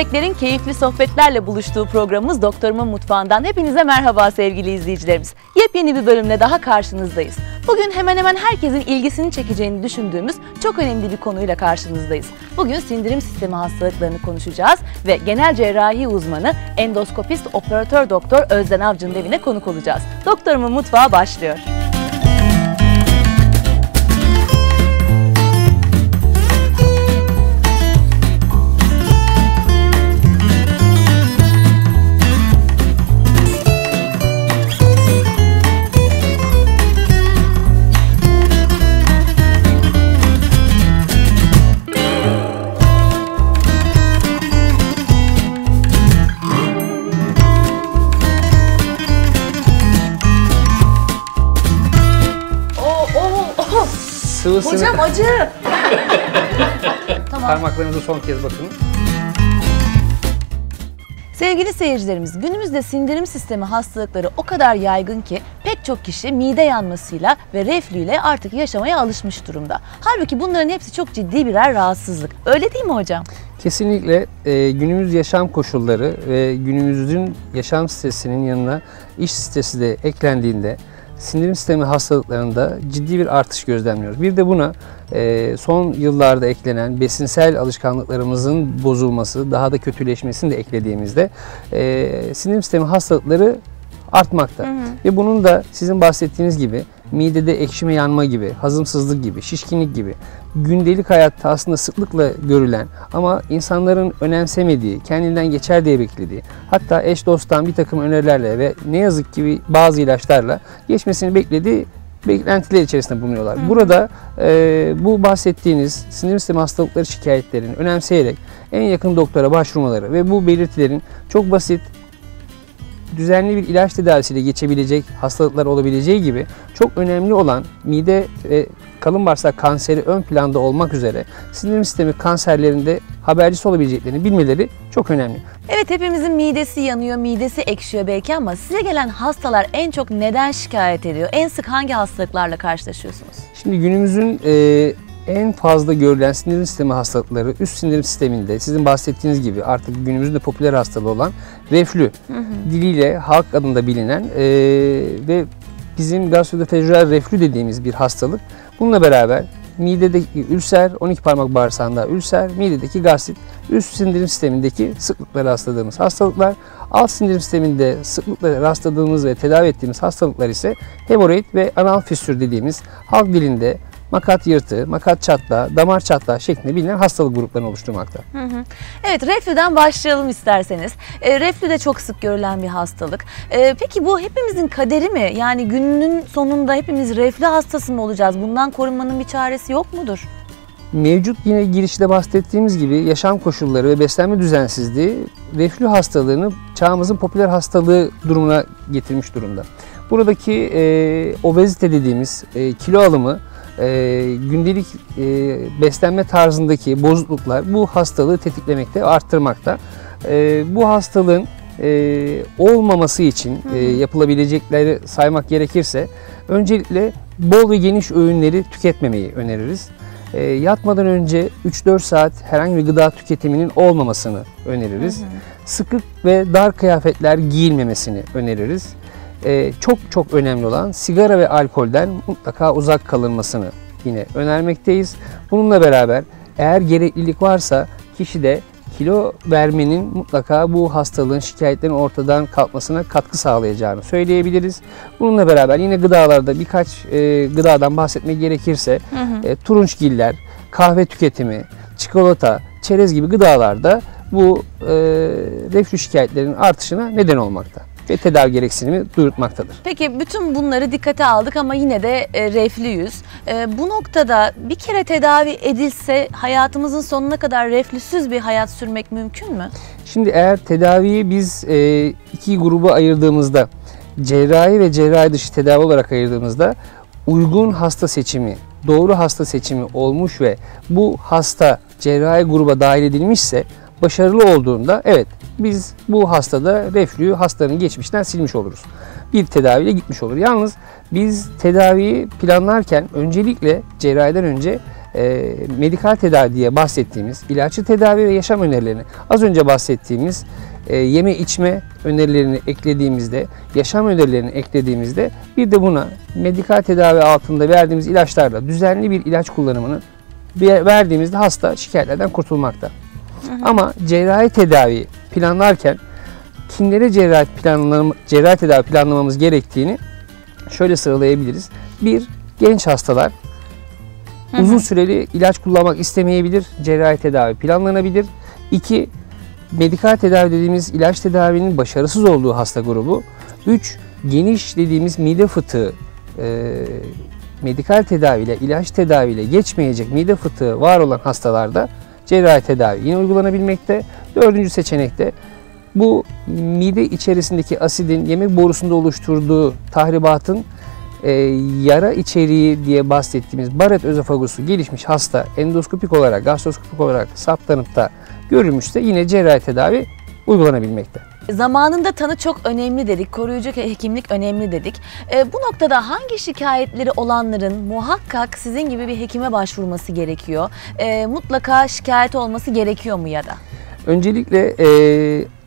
yemeklerin keyifli sohbetlerle buluştuğu programımız Doktorumun Mutfağı'ndan hepinize merhaba sevgili izleyicilerimiz. Yepyeni bir bölümle daha karşınızdayız. Bugün hemen hemen herkesin ilgisini çekeceğini düşündüğümüz çok önemli bir konuyla karşınızdayız. Bugün sindirim sistemi hastalıklarını konuşacağız ve genel cerrahi uzmanı endoskopist operatör doktor Özden Avcı'nın evine konuk olacağız. Doktorumun Mutfağı başlıyor. Hocam acı. tamam. parmaklarınızı son kez bakın. Sevgili seyircilerimiz, günümüzde sindirim sistemi hastalıkları o kadar yaygın ki pek çok kişi mide yanmasıyla ve reflüyle artık yaşamaya alışmış durumda. Halbuki bunların hepsi çok ciddi birer rahatsızlık. Öyle değil mi hocam? Kesinlikle e, günümüz yaşam koşulları ve günümüzün yaşam stresinin yanına iş stresi de eklendiğinde sindirim sistemi hastalıklarında ciddi bir artış gözlemliyoruz. Bir de buna e, son yıllarda eklenen besinsel alışkanlıklarımızın bozulması, daha da kötüleşmesini de eklediğimizde e, sindirim sistemi hastalıkları artmakta. Ve bunun da sizin bahsettiğiniz gibi midede ekşime yanma gibi, hazımsızlık gibi, şişkinlik gibi gündelik hayatta aslında sıklıkla görülen ama insanların önemsemediği, kendinden geçer diye beklediği, hatta eş dosttan bir takım önerilerle ve ne yazık ki bazı ilaçlarla geçmesini beklediği beklentiler içerisinde bulunuyorlar. Burada e, bu bahsettiğiniz sinir sistemi hastalıkları şikayetlerini önemseyerek en yakın doktora başvurmaları ve bu belirtilerin çok basit düzenli bir ilaç tedavisiyle geçebilecek hastalıklar olabileceği gibi çok önemli olan mide ve kalın bağırsak kanseri ön planda olmak üzere sindirim sistemi kanserlerinde habercisi olabileceklerini bilmeleri çok önemli. Evet hepimizin midesi yanıyor, midesi ekşiyor belki ama size gelen hastalar en çok neden şikayet ediyor? En sık hangi hastalıklarla karşılaşıyorsunuz? Şimdi günümüzün e, en fazla görülen sindirim sistemi hastalıkları üst sindirim sisteminde sizin bahsettiğiniz gibi artık günümüzün de popüler hastalığı olan reflü diliyle halk adında bilinen e, ve bizim gastroesofejral reflü dediğimiz bir hastalık. Bununla beraber midedeki ülser, 12 parmak bağırsağında ülser, midedeki gastrit, üst sindirim sistemindeki sıklıkla rastladığımız hastalıklar. Alt sindirim sisteminde sıklıkla rastladığımız ve tedavi ettiğimiz hastalıklar ise hemoroid ve anal fistür dediğimiz halk dilinde makat yırtığı, makat çatlağı, damar çatlağı şeklinde bilinen hastalık gruplarını oluşturmakta. Evet reflüden başlayalım isterseniz. E, reflü de çok sık görülen bir hastalık. E, peki bu hepimizin kaderi mi? Yani günün sonunda hepimiz reflü hastası mı olacağız? Bundan korunmanın bir çaresi yok mudur? Mevcut yine girişte bahsettiğimiz gibi yaşam koşulları ve beslenme düzensizliği reflü hastalığını çağımızın popüler hastalığı durumuna getirmiş durumda. Buradaki e, obezite dediğimiz e, kilo alımı, e, gündelik e, beslenme tarzındaki bozukluklar bu hastalığı tetiklemekte, arttırmakta. E, bu hastalığın e, olmaması için e, yapılabilecekleri saymak gerekirse öncelikle bol ve geniş öğünleri tüketmemeyi öneririz. E, yatmadan önce 3-4 saat herhangi bir gıda tüketiminin olmamasını öneririz. Sıkık ve dar kıyafetler giyilmemesini öneririz. E, çok çok önemli olan sigara ve alkolden mutlaka uzak kalınmasını yine önermekteyiz. Bununla beraber eğer gereklilik varsa kişide kilo vermenin mutlaka bu hastalığın şikayetlerin ortadan kalkmasına katkı sağlayacağını söyleyebiliriz. Bununla beraber yine gıdalarda birkaç e, gıdadan bahsetmek gerekirse e, turunçgiller, kahve tüketimi, çikolata, çerez gibi gıdalarda bu e, reflü şikayetlerinin artışına neden olmakta ve tedavi gereksinimi duyurtmaktadır. Peki bütün bunları dikkate aldık ama yine de e, reflüyüz. E, bu noktada bir kere tedavi edilse hayatımızın sonuna kadar reflüsüz bir hayat sürmek mümkün mü? Şimdi eğer tedaviyi biz e, iki gruba ayırdığımızda, cerrahi ve cerrahi dışı tedavi olarak ayırdığımızda uygun hasta seçimi, doğru hasta seçimi olmuş ve bu hasta cerrahi gruba dahil edilmişse başarılı olduğunda evet biz bu hastada reflüyü hastanın geçmişten silmiş oluruz. Bir tedaviyle gitmiş olur. Yalnız biz tedaviyi planlarken öncelikle cerrahiden önce e, medikal tedavi diye bahsettiğimiz ilaçlı tedavi ve yaşam önerilerini az önce bahsettiğimiz e, yeme içme önerilerini eklediğimizde, yaşam önerilerini eklediğimizde bir de buna medikal tedavi altında verdiğimiz ilaçlarla düzenli bir ilaç kullanımını verdiğimizde hasta şikayetlerden kurtulmakta. Ama cerrahi tedavi planlarken kimlere cerrahi, planlam cerrahi tedavi planlamamız gerektiğini şöyle sıralayabiliriz. Bir, genç hastalar uzun süreli ilaç kullanmak istemeyebilir, cerrahi tedavi planlanabilir. İki, medikal tedavi dediğimiz ilaç tedavinin başarısız olduğu hasta grubu. Üç, geniş dediğimiz mide fıtığı, e, medikal tedaviyle, ilaç tedaviyle geçmeyecek mide fıtığı var olan hastalarda cerrahi tedavi yine uygulanabilmekte. Dördüncü seçenekte bu mide içerisindeki asidin yemek borusunda oluşturduğu tahribatın e, yara içeriği diye bahsettiğimiz Barrett özofagusu gelişmiş hasta endoskopik olarak, gastroskopik olarak saptanıp da görülmüşse yine cerrahi tedavi uygulanabilmekte. Zamanında tanı çok önemli dedik, koruyucu hekimlik önemli dedik. E, bu noktada hangi şikayetleri olanların muhakkak sizin gibi bir hekime başvurması gerekiyor? E, mutlaka şikayet olması gerekiyor mu ya da? Öncelikle e,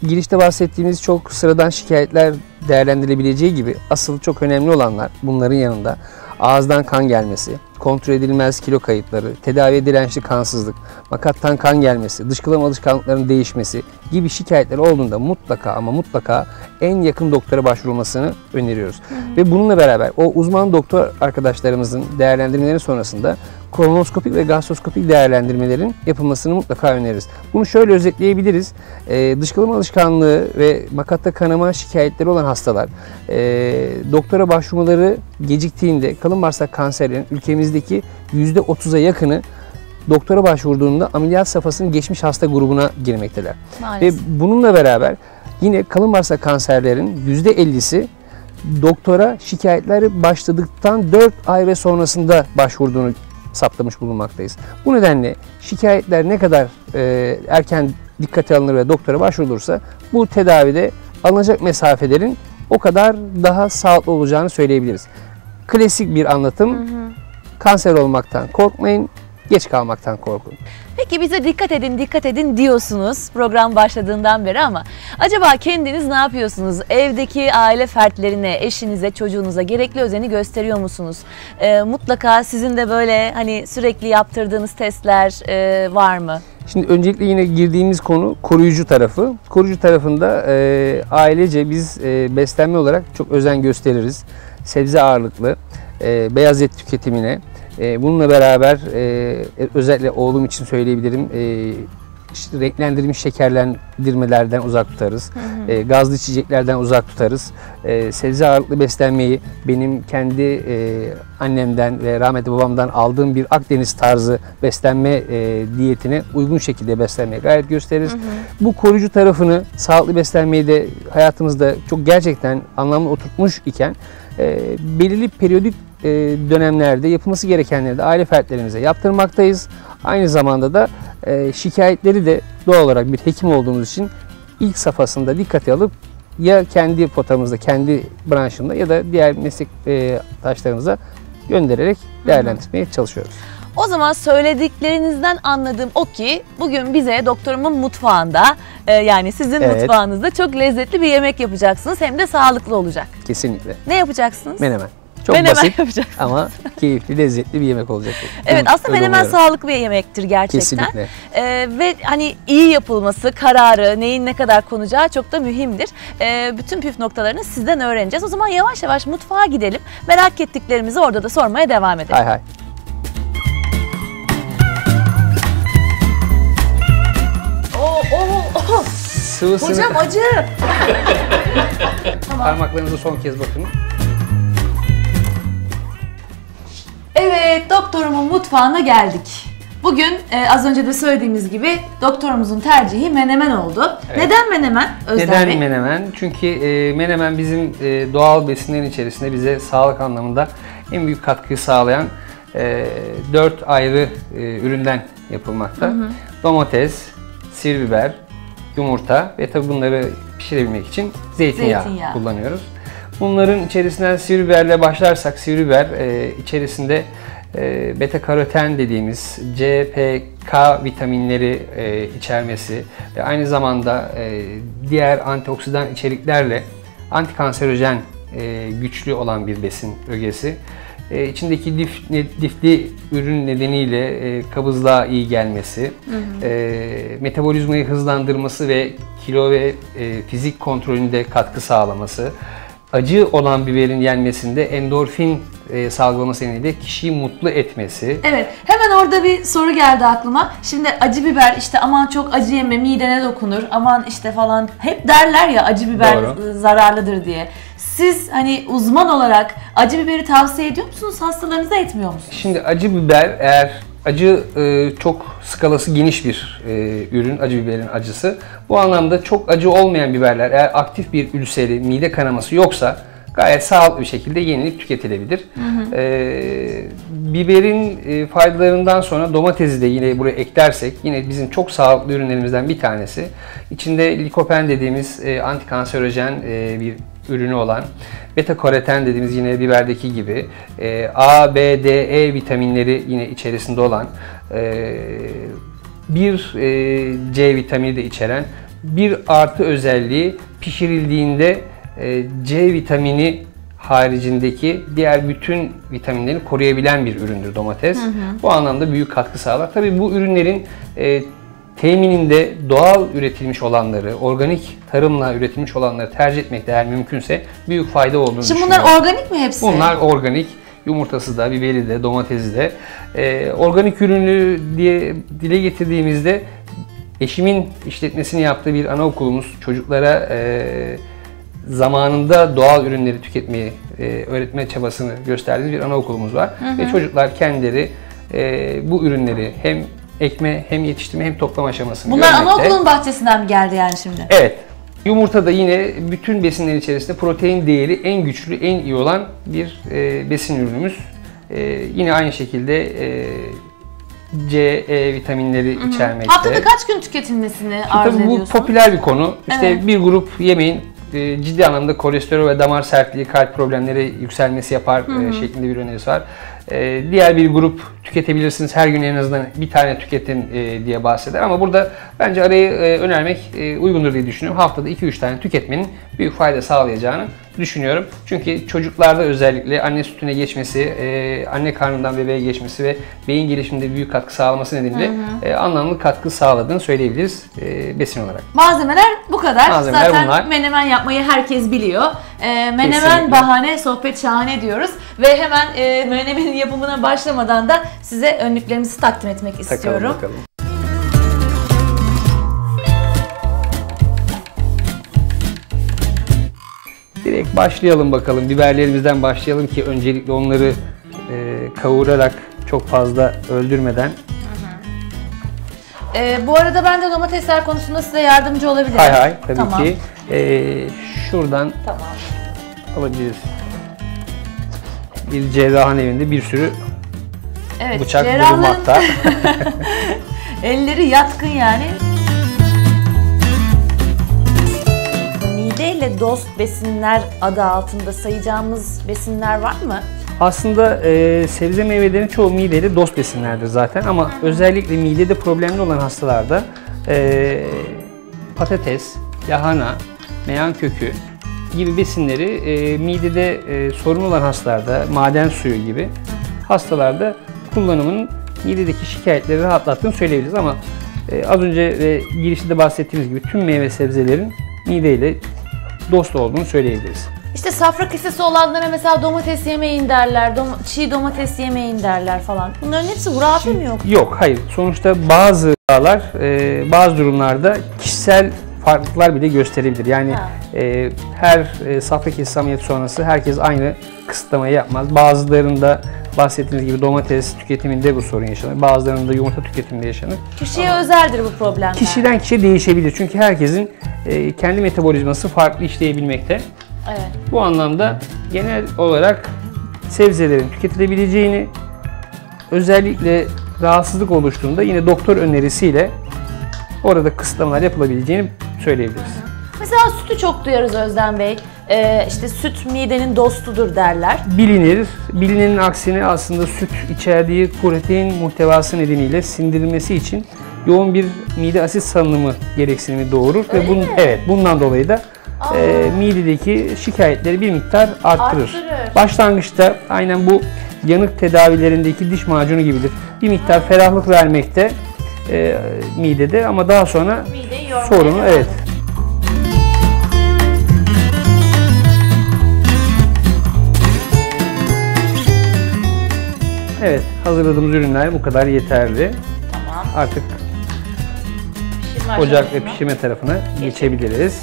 girişte bahsettiğimiz çok sıradan şikayetler değerlendirilebileceği gibi asıl çok önemli olanlar bunların yanında ağızdan kan gelmesi, kontrol edilmez kilo kayıtları, tedaviye dirençli kansızlık, makattan kan gelmesi, dışkılama alışkanlıklarının değişmesi gibi şikayetler olduğunda mutlaka ama mutlaka en yakın doktora başvurulmasını öneriyoruz. Ve bununla beraber o uzman doktor arkadaşlarımızın değerlendirmeleri sonrasında kolonoskopik ve gastroskopik değerlendirmelerin yapılmasını mutlaka öneririz. Bunu şöyle özetleyebiliriz. Ee, dışkılama alışkanlığı ve makatta kanama şikayetleri olan hastalar e, doktora başvurmaları geciktiğinde kalın bağırsak kanserlerinin ülkemizdeki %30'a yakını doktora başvurduğunda ameliyat safhasının geçmiş hasta grubuna girmekteler. Ve Maalesef. bununla beraber yine kalın bağırsak kanserlerin %50'si doktora şikayetleri başladıktan 4 ay ve sonrasında başvurduğunu saptamış bulunmaktayız. Bu nedenle şikayetler ne kadar e, erken dikkate alınır ve doktora başvurulursa bu tedavide alınacak mesafelerin o kadar daha sağlıklı olacağını söyleyebiliriz. Klasik bir anlatım. Kanser olmaktan korkmayın, geç kalmaktan korkun. Peki bize dikkat edin, dikkat edin diyorsunuz program başladığından beri ama acaba kendiniz ne yapıyorsunuz? Evdeki aile fertlerine, eşinize, çocuğunuza gerekli özeni gösteriyor musunuz? Ee, mutlaka sizin de böyle hani sürekli yaptırdığınız testler e, var mı? Şimdi öncelikle yine girdiğimiz konu koruyucu tarafı. Koruyucu tarafında e, ailece biz e, beslenme olarak çok özen gösteririz. Sebze ağırlıklı, e, beyaz et tüketimine. E, bununla beraber e, özellikle oğlum için söyleyebilirim. E, işte renklendirilmiş şekerlendirmelerden uzak tutarız. E, gazlı içeceklerden uzak tutarız. E, sebze ağırlıklı beslenmeyi benim kendi e, annemden ve rahmetli babamdan aldığım bir Akdeniz tarzı beslenme e, diyetine uygun şekilde beslenmeye gayret gösteririz. Bu koruyucu tarafını, sağlıklı beslenmeyi de hayatımızda çok gerçekten anlamlı oturtmuş iken e, belirli periyodik e, dönemlerde yapılması gerekenleri de aile fertlerimize yaptırmaktayız. Aynı zamanda da e, şikayetleri de doğal olarak bir hekim olduğumuz için ilk safhasında dikkate alıp ya kendi potamızda, kendi branşında ya da diğer meslek e, göndererek değerlendirmeye çalışıyoruz. O zaman söylediklerinizden anladığım o ki bugün bize doktorumun mutfağında e, yani sizin Evet. mutfağınızda çok lezzetli bir yemek yapacaksınız hem de sağlıklı olacak. Kesinlikle. Ne yapacaksınız? Menemen. Çok Menemen basit yapacaksınız. ama keyifli, lezzetli bir yemek olacak. Evet aslında Öyle menemen umuyorum. sağlıklı bir yemektir gerçekten. Kesinlikle. Ee, ve hani iyi yapılması, kararı, neyin ne kadar konacağı çok da mühimdir. Ee, bütün püf noktalarını sizden öğreneceğiz. O zaman yavaş yavaş mutfağa gidelim. Merak ettiklerimizi orada da sormaya devam edelim. Hay hay. Oo, oo, oo. Sıvısını Hocam acı. tamam. parmaklarınızı son kez bakın. Doktorumun mutfağına geldik. Bugün e, az önce de söylediğimiz gibi doktorumuzun tercihi menemen oldu. Evet. Neden menemen Özlem Neden Bey? menemen? Çünkü e, menemen bizim e, doğal besinlerin içerisinde bize sağlık anlamında en büyük katkıyı sağlayan e, 4 ayrı e, üründen yapılmakta. Domates, sivri biber, yumurta ve tabi bunları pişirebilmek için zeytinyağı, Zeytinyağı. kullanıyoruz. Bunların içerisinden sivri biberle başlarsak sivri biber e, içerisinde beta karoten dediğimiz CPK vitaminleri e, içermesi ve aynı zamanda e, diğer antioksidan içeriklerle antikanserojen e, güçlü olan bir besin ögesi. İçindeki lif, lifli ürün nedeniyle kabızlığa iyi gelmesi, e, metabolizmayı hızlandırması ve kilo ve fizik kontrolünde katkı sağlaması, acı olan biberin yenmesinde endorfin e, salgılaması nedeniyle kişiyi mutlu etmesi, Evet, hemen orada bir soru geldi aklıma. Şimdi acı biber işte aman çok acı yeme midene dokunur. Aman işte falan hep derler ya acı biber Doğru. e, zararlıdır diye. Siz hani uzman olarak acı biberi tavsiye ediyor musunuz? Hastalarınıza etmiyor musunuz? Şimdi acı biber eğer acı e, çok skalası geniş bir e, ürün acı biberin acısı. Bu anlamda çok acı olmayan biberler eğer aktif bir ülseri, mide kanaması yoksa gayet sağlıklı bir şekilde yenilip tüketilebilir. E, biberin e, faydalarından sonra domatesi de yine buraya eklersek yine bizim çok sağlıklı ürünlerimizden bir tanesi. İçinde likopen dediğimiz e, antikanserojen e, bir ürünü olan beta karoten dediğimiz yine biberdeki gibi e, A, B, D, E vitaminleri yine içerisinde olan e, bir e, C vitamini de içeren bir artı özelliği pişirildiğinde C vitamini haricindeki diğer bütün vitaminleri koruyabilen bir üründür domates. Bu anlamda büyük katkı sağlar. Tabii bu ürünlerin e, temininde doğal üretilmiş olanları, organik tarımla üretilmiş olanları tercih etmekte eğer mümkünse büyük fayda olduğunu Şimdi bunlar organik mi hepsi? Bunlar organik. Yumurtası da, biberi de, domatesi de. Ee, organik ürünü diye dile getirdiğimizde eşimin işletmesini yaptığı bir anaokulumuz çocuklara e, zamanında doğal ürünleri tüketmeyi e, öğretme çabasını gösterdiğimiz bir anaokulumuz var. Ve çocuklar kendileri e, bu ürünleri hem ekme hem yetiştirme hem toplama aşamasını Bunlar görmekte. anaokulun bahçesinden mi geldi yani şimdi? Evet. Yumurta da yine bütün besinlerin içerisinde protein değeri en güçlü, en iyi olan bir e, besin ürünümüz. E, yine aynı şekilde e, C, E vitaminleri içermekte. Haftada kaç gün tüketilmesini arzu Tabii bu ediyorsunuz? popüler bir konu. İşte Evet. bir grup yemeğin ciddi anlamda kolesterol ve damar sertliği, kalp problemleri yükselmesi yapar e, şeklinde bir önerisi var. E, diğer bir grup tüketebilirsiniz her gün en azından bir tane tüketin e, diye bahseder ama burada bence arayı e, önermek e, uygundur diye düşünüyorum. Haftada 2-3 tane tüketmenin büyük fayda sağlayacağını düşünüyorum. Çünkü çocuklarda özellikle anne sütüne geçmesi, e, anne karnından bebeğe geçmesi ve beyin gelişiminde büyük katkı sağlaması nedeniyle e, anlamlı katkı sağladığını söyleyebiliriz e, besin olarak. Malzemeler bu kadar. Malzemeler Zaten bunlar. menemen yapmayı herkes biliyor. Ee, menemen Kesinlikle. bahane, sohbet şahane diyoruz. Ve hemen e, menemenin yapımına başlamadan da size önlüklerimizi takdim etmek Takalım istiyorum. bakalım. Direkt başlayalım bakalım. Biberlerimizden başlayalım ki öncelikle onları e, kavurarak çok fazla öldürmeden. Ee, bu arada ben de domatesler konusunda size yardımcı olabilirim. Hay hay tabii Tamam. ki. E, şuradan Tamam. alabiliriz. Bir cerrahın evinde bir sürü Evet, bıçak cerrahların bulunmakta. elleri yatkın yani. Mideyle dost besinler adı altında sayacağımız besinler var mı? Aslında e, sebze meyvelerin çoğu mideyle dost besinlerdir zaten ama özellikle midede problemli olan hastalarda e, patates, lahana, meyan kökü gibi besinleri e, midede e, sorun olan hastalarda, maden suyu gibi hastalarda kullanımının midedeki şikayetleri rahatlattığını söyleyebiliriz ama e, az önce ve girişte de bahsettiğimiz gibi tüm meyve sebzelerin mideyle dost olduğunu söyleyebiliriz. İşte safra kesesi olanlara mesela domates yemeyin derler, dom- çiğ domates yemeyin derler falan. Bunların hepsi hurafe mi yok? Yok, hayır. Sonuçta bazı yağlar e, bazı durumlarda kişisel farklılıklar bile gösterebilir. Yani Ha. e, her e, safra kesesi ameliyatı sonrası herkes aynı kısıtlamayı yapmaz. Bazılarında bahsettiğiniz gibi domates tüketiminde bu sorun yaşanır. Bazılarında yumurta tüketiminde yaşanır. Kişiye özeldir bu problemler. Kişiden kişiye değişebilir. Çünkü herkesin e, kendi metabolizması farklı işleyebilmekte. Evet. Bu anlamda genel olarak sebzelerin tüketilebileceğini, özellikle rahatsızlık oluştuğunda yine doktor önerisiyle orada kısıtlamalar yapılabileceğini söyleyebiliriz. Mesela sütü çok duyarız Özden Bey. e, işte süt midenin dostudur derler. Bilinir. Bilinenin aksine aslında süt içerdiği protein muhtevası nedeniyle sindirilmesi için yoğun bir mide asit salınımı gereksinimi doğurur ve bunun evet bundan dolayı da e, midedeki şikayetleri bir miktar arttırır. Arttırır. Başlangıçta aynen bu yanık tedavilerindeki diş macunu gibidir. Bir miktar ferahlık vermekte e, midede ama daha sonra sorunu evet. Evet, hazırladığımız ürünler bu kadar yeterli. Tamam. Artık Pişirme ocak ve aşamasına. pişirme tarafına geçebiliriz.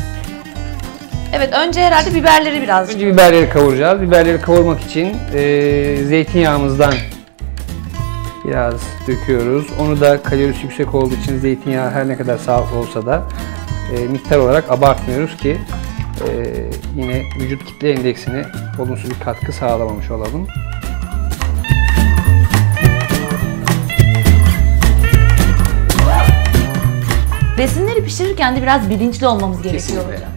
Evet önce herhalde biberleri birazcık. Önce biberleri kavuracağız. Biberleri kavurmak için e, zeytinyağımızdan biraz döküyoruz. Onu da kalorisi yüksek olduğu için zeytinyağı her ne kadar sağlıklı olsa da e, miktar olarak abartmıyoruz ki e, yine vücut kitle endeksine olumsuz bir katkı sağlamamış olalım. Besinleri pişirirken de biraz bilinçli olmamız gerekiyor Kesinlikle. hocam.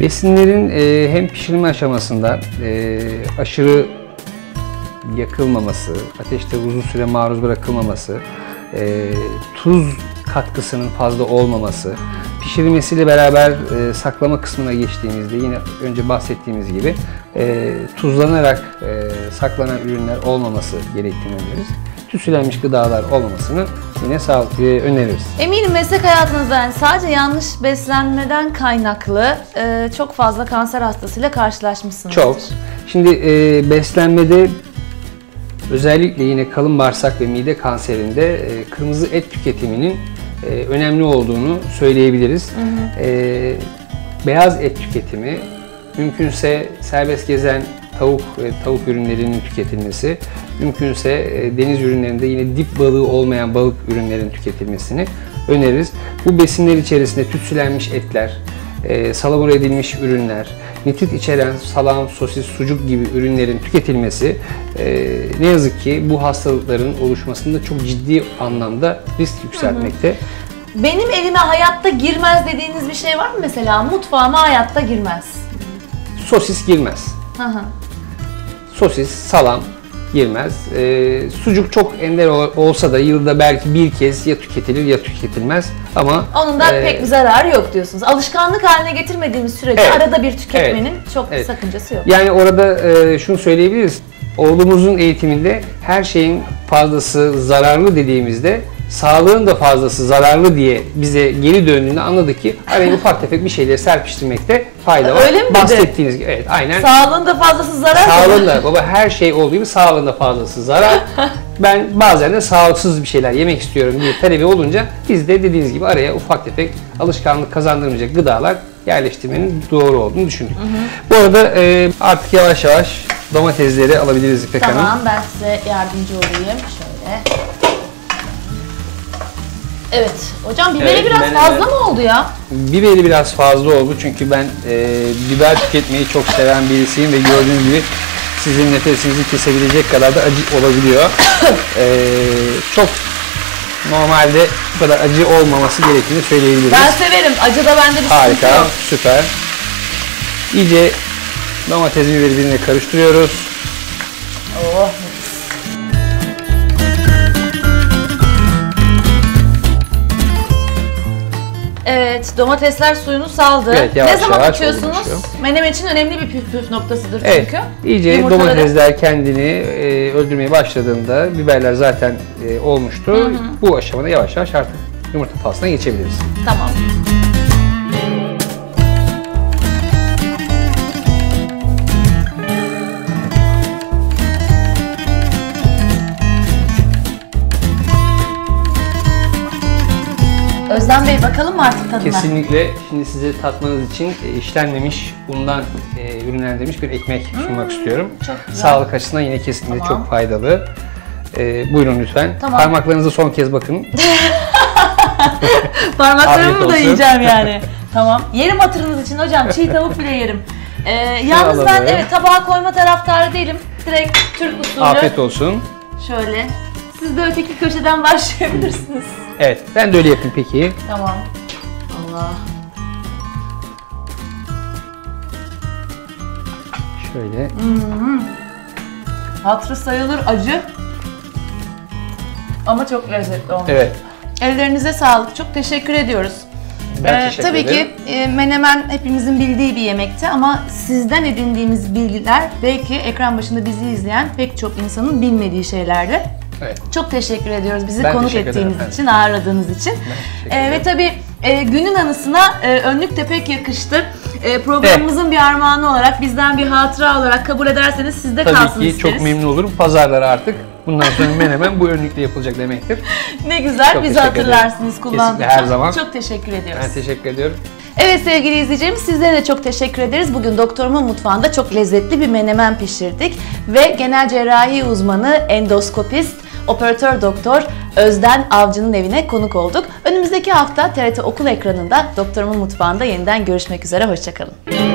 Besinlerin e, hem pişirme aşamasında e, aşırı yakılmaması, ateşte uzun süre maruz bırakılmaması, e, tuz katkısının fazla olmaması, pişirilmesiyle beraber e, saklama kısmına geçtiğimizde yine önce bahsettiğimiz gibi e, tuzlanarak e, saklanan ürünler olmaması gerektiğini öneririz. Tüsülenmiş gıdalar olmamasını yine sağlık, e, öneririz. Eminim meslek hayatınızda yani sadece yanlış beslenmeden kaynaklı e, çok fazla kanser hastasıyla karşılaşmışsınızdır. Çok. Şimdi e, beslenmede özellikle yine kalın bağırsak ve mide kanserinde e, kırmızı et tüketiminin e, önemli olduğunu söyleyebiliriz. E, beyaz et tüketimi, mümkünse serbest gezen tavuk ve tavuk ürünlerinin tüketilmesi, mümkünse e, deniz ürünlerinde yine dip balığı olmayan balık ürünlerin tüketilmesini öneririz. Bu besinler içerisinde tütsülenmiş etler, e, salamura edilmiş ürünler, nitrit içeren salam, sosis, sucuk gibi ürünlerin tüketilmesi e, ne yazık ki bu hastalıkların oluşmasında çok ciddi anlamda risk yükseltmekte. Benim evime hayatta girmez dediğiniz bir şey var mı mesela? Mutfağıma hayatta girmez. Sosis girmez. Hı hı. Sosis, salam girmez. E, sucuk çok ender ol- olsa da yılda belki bir kez ya tüketilir ya tüketilmez ama Onun da e, pek bir zararı yok diyorsunuz. Alışkanlık haline getirmediğimiz sürece Evet. arada bir tüketmenin çok bir Evet. sakıncası yok. Yani orada e, şunu söyleyebiliriz. Oğlumuzun eğitiminde her şeyin fazlası zararlı dediğimizde sağlığın da fazlası zararlı diye bize geri döndüğünde anladık ki araya ufak tefek bir şeyleri serpiştirmekte fayda var. Öyle mi? Bahsettiğiniz gibi evet aynen. Sağlığın da fazlası zarar. Sağlığın da baba her şey olduğu gibi sağlığın da fazlası zarar. Ben bazen de sağlıksız bir şeyler yemek istiyorum diye talebi olunca biz de dediğiniz gibi araya ufak tefek alışkanlık kazandırmayacak gıdalar yerleştirmenin doğru olduğunu düşündük. Bu arada e, artık yavaş yavaş domatesleri alabiliriz İpek Hanım. Tamam ben size yardımcı olayım. Şöyle. Evet. Hocam biberi Evet, biraz ben- fazla mı oldu ya? Biberi biraz fazla oldu çünkü ben e, biber tüketmeyi çok seven birisiyim ve gördüğünüz gibi sizin nefesinizi kesebilecek kadar da acı olabiliyor. E, çok normalde bu kadar acı olmaması gerektiğini söyleyebiliriz. Ben severim. Acı da bende bir sıkıntı Harika, yok. süper. İyice domates biberi birbirine karıştırıyoruz. Oh. Evet, domatesler suyunu saldı. Evet, yavaş ne zaman yavaş açıyorsunuz? oluşuyor. Menemen için önemli bir püf püf noktasıdır Evet, çünkü. iyice Yumurtaları- domatesler kendini e, öldürmeye başladığında biberler zaten e, olmuştu. Bu aşamada yavaş yavaş artık yumurta faslına geçebiliriz. Tamam. Artık tadına? Kesinlikle şimdi size tatmanız için e, işlenmemiş undan e, ürünlendirilmiş bir ekmek sunmak istiyorum. çok güzel. Sağlık açısından yine kesinlikle Tamam. çok faydalı. E, buyurun lütfen. Tamam. Parmaklarınızı son kez bakın. Afiyet Parmaklarımı da olsun. yiyeceğim yani. tamam. Yerim hatırınız için hocam. Çiğ tavuk bile yerim. Ee, yalnız ben alalım. evet tabağa koyma taraftarı değilim. Direkt Türk usulü. Afiyet olsun. Şöyle. Siz de öteki köşeden başlayabilirsiniz. Evet, ben de öyle yapayım peki. Tamam. Allah. Şöyle Hatırı sayılır acı. Ama çok lezzetli olmuş. evet. Ellerinize sağlık. Çok teşekkür ediyoruz. Ben Ee, teşekkür tabii ederim. ki e, menemen hepimizin bildiği bir yemekti ama sizden edindiğimiz bilgiler belki ekran başında bizi izleyen pek çok insanın bilmediği şeylerdi. Evet. Çok teşekkür ediyoruz bizi Ben konuk ettiğiniz için, ağırladığınız için. Ee, ve tabii e, günün anısına e, önlük de pek yakıştı. E, programımızın bir armağanı olarak, bizden bir hatıra olarak kabul ederseniz sizde kalsın Tabii ki isteriz. çok memnun olurum. Pazarlara artık bundan sonra menemen bu önlükle yapılacak demektir. Ne güzel, Çok bizi hatırlarsınız kullandıkça. Her zaman. Çok teşekkür ediyoruz. Ben teşekkür ediyorum. Evet sevgili izleyicilerimiz sizlere de çok teşekkür ederiz. Bugün Doktorumun Mutfağı'nda çok lezzetli bir menemen pişirdik. Ve genel cerrahi uzmanı, endoskopist, operatör doktor Özden Avcı'nın evine konuk olduk. Önümüzdeki hafta TRT Okul ekranında Doktorumun Mutfağı'nda yeniden görüşmek üzere. Hoşçakalın.